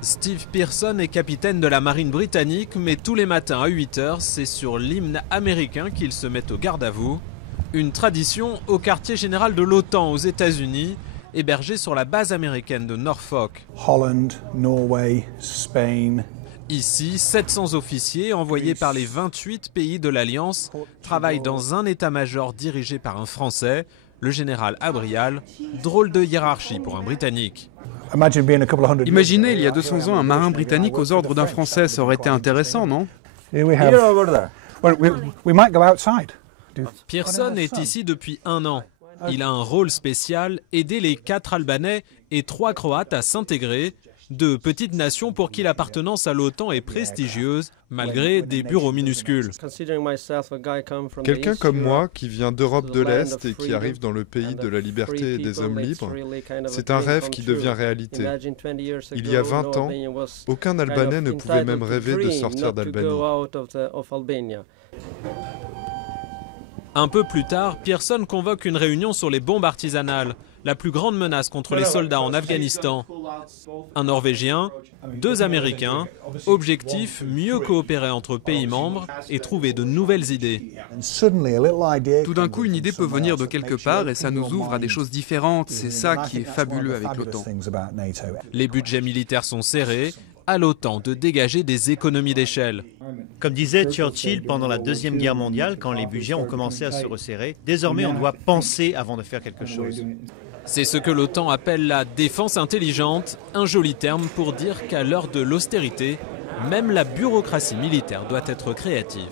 Steve Pearson est capitaine de la marine britannique, mais tous les matins à 8 h, c'est sur l'hymne américain qu'il se met au garde à vous. Une tradition au quartier général de l'OTAN aux États-Unis, hébergé sur la base américaine de Norfolk. Holland, Norway, Spain. Ici, 700 officiers envoyés par les 28 pays de l'Alliance travaillent dans un état-major dirigé par un Français, le général Abrial. Drôle de hiérarchie pour un Britannique. Imaginez, il y a 200 ans, un marin britannique aux ordres d'un Français, ça aurait été intéressant, non? Pearson est ici depuis 1 an. Il a un rôle spécial, aider les 4 Albanais et 3 Croates à s'intégrer, 2 petites nations pour qui l'appartenance à l'OTAN est prestigieuse, malgré des bureaux minuscules. Quelqu'un comme moi, qui vient d'Europe de l'Est et qui arrive dans le pays de la liberté et des hommes libres, c'est un rêve qui devient réalité. Il y a 20 ans, aucun Albanais ne pouvait même rêver de sortir d'Albanie. Un peu plus tard, Pearson convoque une réunion sur les bombes artisanales, la plus grande menace contre les soldats en Afghanistan. Un Norvégien, 2 Américains, objectif, mieux coopérer entre pays membres et trouver de nouvelles idées. Tout d'un coup, une idée peut venir de quelque part et ça nous ouvre à des choses différentes. C'est ça qui est fabuleux avec l'OTAN. Les budgets militaires sont serrés, à l'OTAN de dégager des économies d'échelle. Comme disait Churchill pendant la Deuxième Guerre mondiale, quand les budgets ont commencé à se resserrer, désormais on doit penser avant de faire quelque chose. C'est ce que l'OTAN appelle la défense intelligente, un joli terme pour dire qu'à l'heure de l'austérité, même la bureaucratie militaire doit être créative.